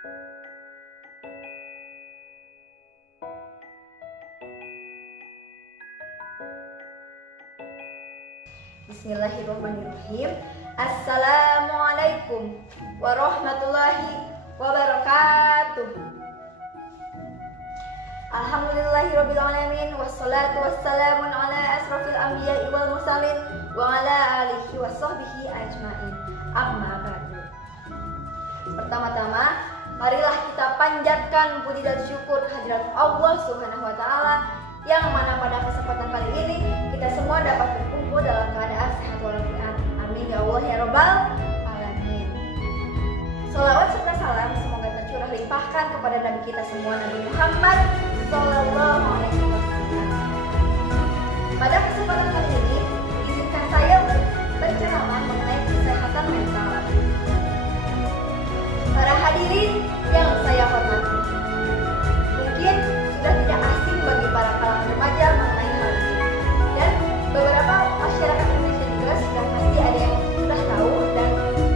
Bismillahirrahmanirrahim. Assalamualaikum warahmatullahi wabarakatuh. Alhamdulillahirabbil alamin wassalatu wassalamu ala asrofil anbiya'i wal mursalin wa ala alihi washabbihi ajmain. Amma ba'du. Pertama-tama, marilah kita panjatkan puji dan syukur kehadirat Allah Subhanahu wa taala yang mana pada kesempatan kali ini kita semua dapat berkumpul dalam keadaan sehat walafiat. Amin ya Allah ya Rabbal alamin. Sholawat serta salam semoga tercurah limpahkan kepada Nabi kita semua, Nabi Muhammad sallallahu alaihi wasallam. Pada kesempatan kali ini izinkan saya berceramah mengenai kesehatan mental. Para hadirin yang saya hormati, mungkin sudah tidak asing bagi para kalangan remaja mengenai hal ini, dan beberapa masyarakat Indonesia juga sudah pasti ada yang sudah tahu, dan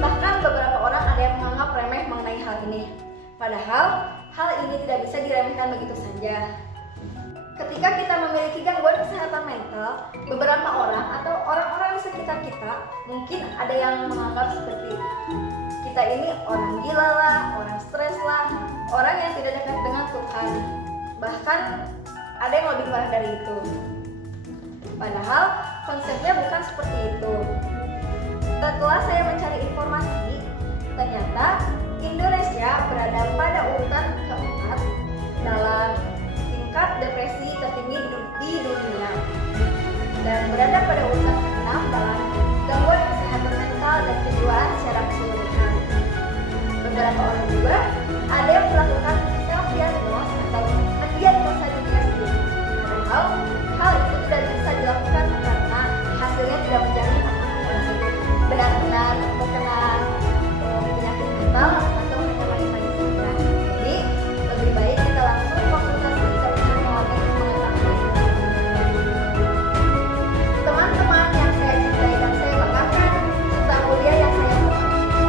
bahkan beberapa orang ada yang menganggap remeh mengenai hal ini. Padahal hal ini tidak bisa diremehkan begitu saja. Ketika kita memiliki gangguan kesehatan mental, beberapa orang atau orang-orang di sekitar kita mungkin ada yang menganggap seperti kita ini orang gila lah, orang stres lah, orang yang tidak dekat dengan Tuhan. Bahkan ada yang lebih parah dari itu. Padahal konsepnya bukan seperti itu. Setelah saya mencari informasi, ternyata Indonesia berada pada urutan keempat dalam tingkat depresi tertinggi di dunia, dan berada pada urutan keenam dalam gangguan kesehatan mental dan kejiwaan secara keseluruhan. Beberapa orang juga ada yang melakukan self-diagnose atau mendiagnosa dirinya sendiri. Padahal hal itu tidak bisa dilakukan karena hasilnya tidak menjamin apakah orang itu benar-benar terkena penyakit mental atau hanya main-main saja. Jadi lebih baik kita langsung konsultasi ke pihak yang lebih mengetahui. Teman-teman yang saya cintai dan saya banggakan, serta mulia yang saya hormati,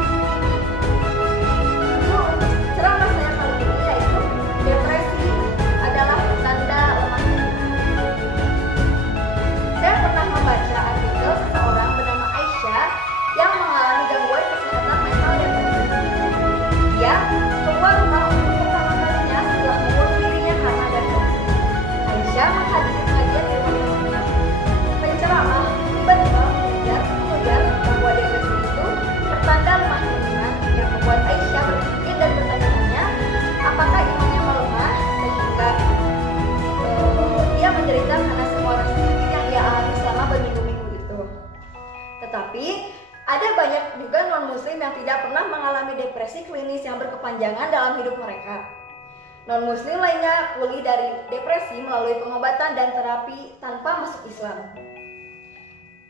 ceramah saya kali ini yaitu depresi adalah tanda lemah iman. Saya pernah membaca artikel seseorang bernama Aisyah yang mengalami gangguan kesehatan mental depresi. Dia keluar rumah untuk pertama kalinya setelah membunuh dirinya karena depresi. Aisyah menghadiri pengajian ilmu pengetahuan. Penceramah tiba-tiba mengejar bahwa depresi itu pertanda lemah iman, yang membuat Aisyah berpikir dan bertanya-tanya apakah imannya melemah sehingga dia menderita karena semua rasa sakit yang dia alami selama berminggu-minggu itu. Tetapi ada banyak juga non-muslim yang tidak pernah mengalami depresi klinis yang berkepanjangan dalam hidup mereka. Non-muslim lainnya pulih dari depresi melalui pengobatan dan terapi tanpa masuk Islam.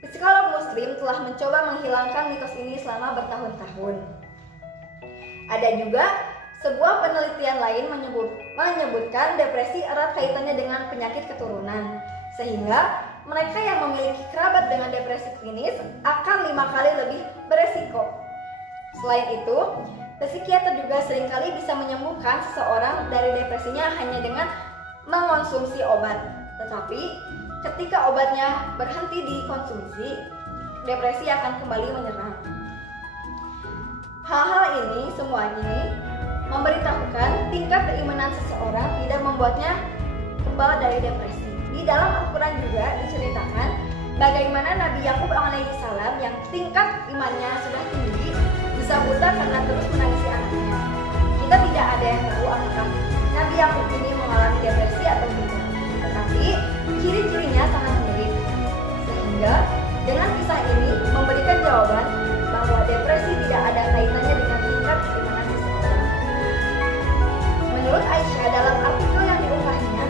Psikolog muslim telah mencoba menghilangkan mitos ini selama bertahun-tahun. Ada juga sebuah penelitian lain menyebutkan depresi erat kaitannya dengan penyakit keturunan, sehingga mereka yang memiliki kerabat dengan depresi klinis akan 5 kali lebih beresiko. Selain itu, psikiater juga seringkali bisa menyembuhkan seseorang dari depresinya hanya dengan mengonsumsi obat. Tetapi, ketika obatnya berhenti dikonsumsi, depresi akan kembali menyerang. Hal-hal ini, semua ini memberitahukan tingkat keimanan seseorang tidak membuatnya kebal dari depresi. Di dalam Al-Quran juga diceritakan bagaimana Nabi Yakub alaihissalam yang tingkat imannya sudah tinggi bisa buta karena terus menangisi anaknya. Kita tidak ada yang tahu apakah Nabi Yakub ini mengalami depresi atau tidak, tetapi ciri-cirinya sangat mirip, sehingga dengan kisah ini memberikan jawaban bahwa depresi tidak ada kaitannya dengan tingkat keimanan seseorang. Menurut Aisyah dalam artikel yang diunggahnya,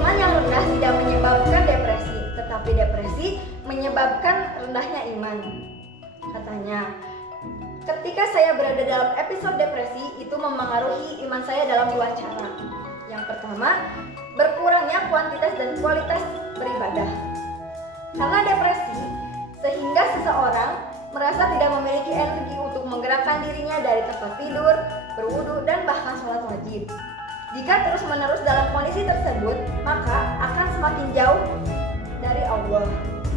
iman yang rendah tidak menyebabkan depresi, tetapi depresi menyebabkan rendahnya iman. Katanya, ketika saya berada dalam episode depresi, itu memengaruhi iman saya dalam 2 cara. Yang pertama, berkurangnya kuantitas dan kualitas beribadah. Karena depresi, sehingga seseorang merasa tidak memiliki energi untuk untuk menggerakkan dirinya dari tempat tidur, berwudu, dan bahkan sholat wajib. Jika terus-menerus dalam kondisi tersebut, maka akan semakin jauh dari Allah.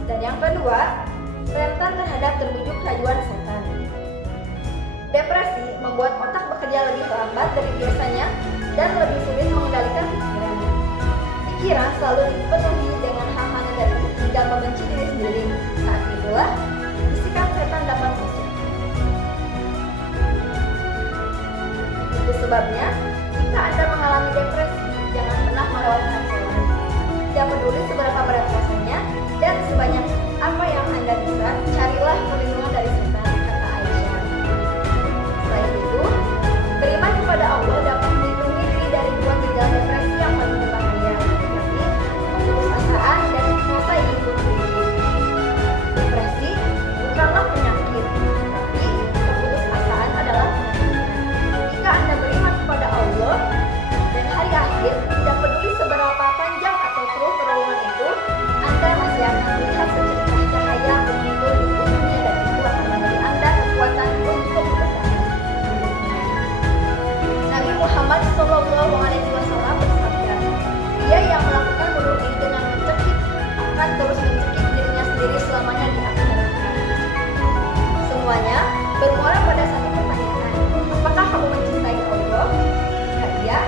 Dan yang kedua, rentan terhadap terbujuk rayuan setan. Depresi membuat otak bekerja lebih lambat dari biasanya dan lebih sulit mengendalikan pikiran. Pikiran selalu dipenuhi dengan hal-hal negatif hingga membenci diri sendiri. Saat itulah bisikan setan dapat masuk. Itu sebabnya, jika Anda mengalami depresi, jangan pernah melewatkan sholat. Tidak peduli seberapa berat rasanya dan sebanyak apa yang Anda bisa, carilah perlindungan dari setan, kata Aisyah. Selain itu, beriman kepada Allah dapat melindungi diri dari dua gejala depresi yang paling berbahaya, yakni keputusasaan dan menguasai hidup diri. Depresi bukanlah penyakit, tapi keputusasaan adalah penyakitnya. Jika Anda beriman kepada Allah dan hari akhir, tidak peduli seberapa panjang atau keruh terowongan itu, Anda masih akan melihat secercah cahaya muncul di ujungnya, dan itu akan memberi Anda kekuatan untuk bertahan. Nabi Muhammad SAW bersabda, "Dia yang melakukan bunuh diri dengan mencekik akan terus mencekik dirinya sendiri selamanya di akhirat." Semuanya bermuara pada satu pertanyaan: apakah kamu mencintai Allah? Jika iya,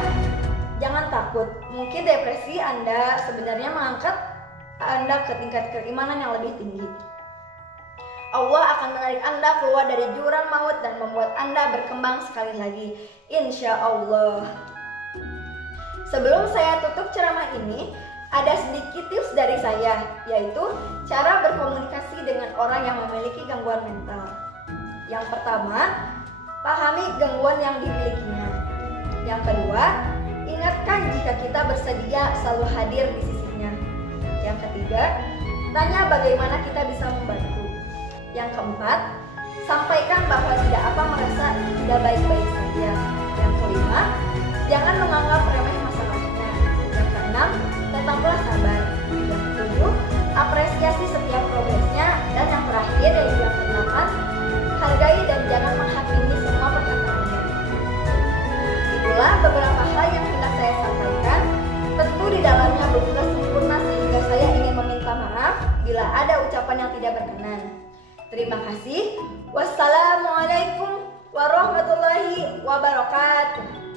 jangan takut. Mungkin depresi Anda sebenarnya mengangkat Anda ke tingkat keimanan yang lebih tinggi. Allah akan menarik Anda keluar dari jurang maut dan membuat Anda berkembang sekali lagi, insya Allah. Sebelum saya tutup ceramah ini, ada sedikit tips dari saya, yaitu cara berkomunikasi dengan orang yang memiliki gangguan mental. Yang pertama, pahami gangguan yang dimilikinya. Yang kedua, ingatkan jika kita bersedia selalu hadir di sisinya. Yang ketiga, tanya bagaimana kita bisa membantu. Yang keempat, sampaikan bahwa tidak apa merasa tidak baik-baik saja. Yang kelima, jangan menganggap remeh masalahnya. Yang keenam, tetaplah sabar. Yang ketujuh, apresiasi setiap progresnya. Dan yang terakhir, yaitu yang kedelapan, hargai dan jangan menghakimi semua perkataannya. Itulah beberapa hal yang hendak saya sampaikan. Tentu di dalamnya belum sempurna, sehingga saya ingin meminta maaf bila ada ucapan yang tidak berkenan. Terima kasih. Wassalamualaikum warahmatullahi wabarakatuh.